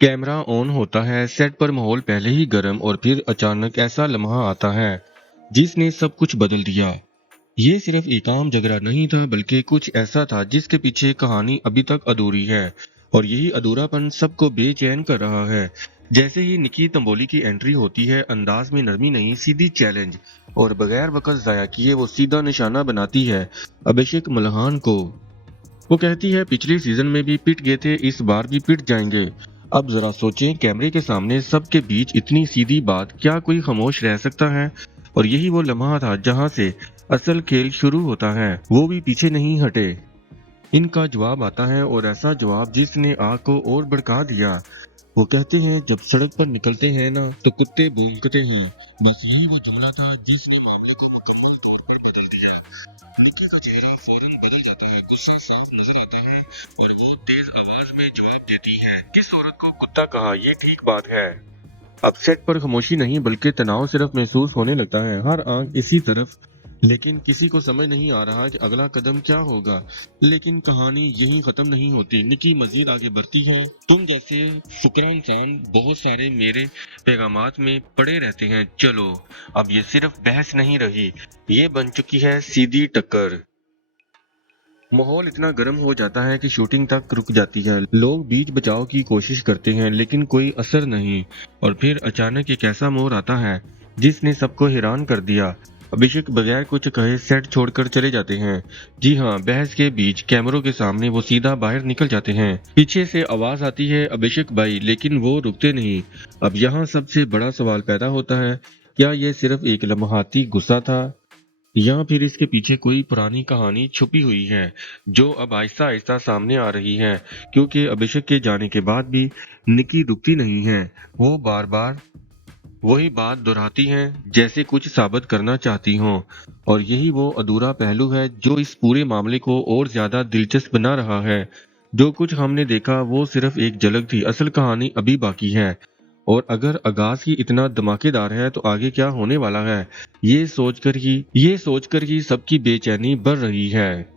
Camera on होता है। Set पर माहौल पहले ही गर्म और फिर अचानक ऐसा लम्हा आता है जिसने सब कुछ बदल दिया। ये सिर्फ एक आम झगड़ा नहीं था, बल्कि कुछ ऐसा था जिसके पीछे कहानी अभी तक अधूरी है, और यही अधूरापन सबको बेचैन कर रहा है। जैसे ही निकी तंबोली की एंट्री होती है, अंदाज में नरमी नहीं, सीधी चैलेंज, और बगैर वक्त जाया किए वो सीधा निशाना बनाती है अभिषेक मल्हान को। वो कहती है, पिछले सीजन में भी पिट गए थे, इस बार भी पिट जाएंगे। अब जरा सोचें, कैमरे के सामने सबके बीच इतनी सीधी बात, क्या कोई खामोश रह सकता है? और यही वो लम्हा था जहां से असल खेल शुरू होता है। वो भी पीछे नहीं हटे। इनका जवाब आता है, और ऐसा जवाब जिसने आग को और भड़का दिया। वो कहते हैं, जब सड़क पर निकलते हैं ना तो कुत्ते भौंकते हैं। बस यही वो जुमला था जिसने मामले को मुकम्मल तौर पर बदल दिया। निकी का चेहरा फौरन बदल जाता है, गुस्सा साफ नजर आता है, और वो तेज आवाज में जवाब देती है, किस औरत को कुत्ता कहा, ये ठीक बात है। अब सेट पर खामोशी नहीं, बल्कि तनाव सिर्फ महसूस होने लगता है। हर आंख इसी तरफ, लेकिन किसी को समझ नहीं आ रहा कि अगला कदम क्या होगा। लेकिन कहानी यही खत्म नहीं होती। निकी मजीद आगे बढ़ती है, तुम जैसे फुकरा इंसान बहुत सारे मेरे पैगामात में पड़े रहते हैं। चलो, अब ये सिर्फ बहस नहीं रही, ये बन चुकी है सीधी टक्कर। माहौल इतना गर्म हो जाता है कि शूटिंग तक रुक जाती है। लोग बीच बचाव की कोशिश करते हैं, लेकिन कोई असर नहीं। और फिर अचानक एक ऐसा मोड़ आता है जिसने सबको हैरान कर दिया। अभिषेक बगैर कुछ कहे सेट छोड़कर चले जाते हैं। जी हाँ, बहस के बीच कैमरों के सामने वो सीधा बाहर निकल जाते हैं। पीछे से आवाज आती है, अभिषेक भाई, लेकिन वो रुकते नहीं। अब यहाँ सबसे बड़ा सवाल पैदा होता है, क्या ये सिर्फ एक लम्हाती गुस्सा था, या फिर इसके पीछे कोई पुरानी कहानी छुपी हुई है जो अब आहिस्ता आहिस्ता सामने आ रही है? क्योंकि अभिषेक के जाने के बाद भी निकी रुकती नहीं है। वो बार बार वही बात दोहराती हैं, जैसे कुछ साबित करना चाहती हो। और यही वो अधूरा पहलू है जो इस पूरे मामले को और ज्यादा दिलचस्प बना रहा है। जो कुछ हमने देखा वो सिर्फ एक झलक थी, असल कहानी अभी बाकी है। और अगर आगाज ही इतना धमाकेदार है तो आगे क्या होने वाला है, ये सोचकर ही सबकी बेचैनी बढ़ रही है।